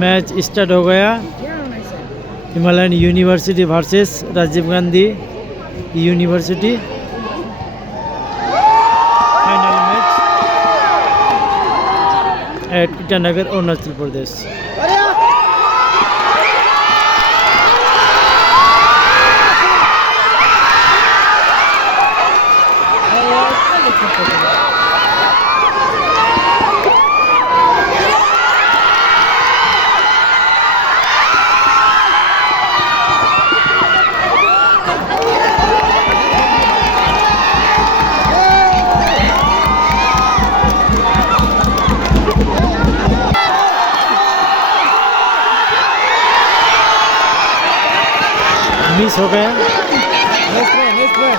Match start हो गया। Himalayan university versus Rajiv Gandhi university. Final match at Itanagar Arunachal Pradesh. Miss हो गया। Next play